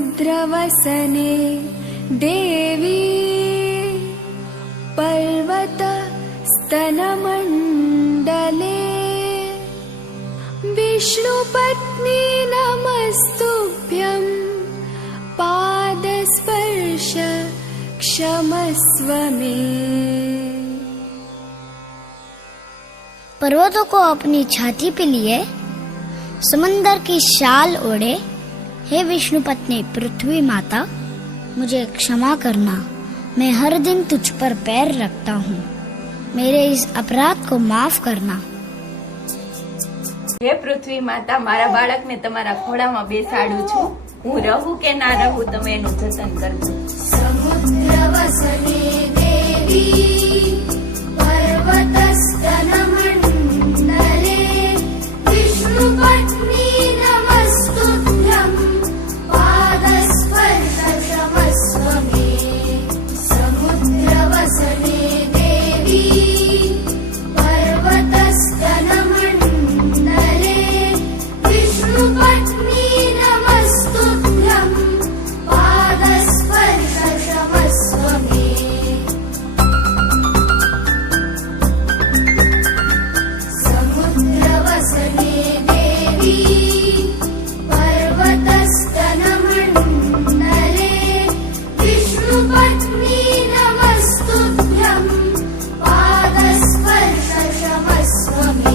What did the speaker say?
समुद्रवसने देवी पर्वत स्तनमण्डले विष्णुपत्नी नमस्तुभ्यं पादस्पर्श क्षमस्व मे पर्वतों को अपनी छाती पे लिए समंदर की शाल ओढ़े हे विष्णु पत्नी पृथ्वी माता मुझे क्षमा करना मैं हर दिन तुझ पर पैर रखता हूँ मेरे इस अपराध को माफ करना હે પૃથ્વી માતા મારા બાળકને તમારા ખોળામાં બેસાડું છું હું રહું કે ના રહું તમે એનું જતન કરજો समुद्रवसने देवी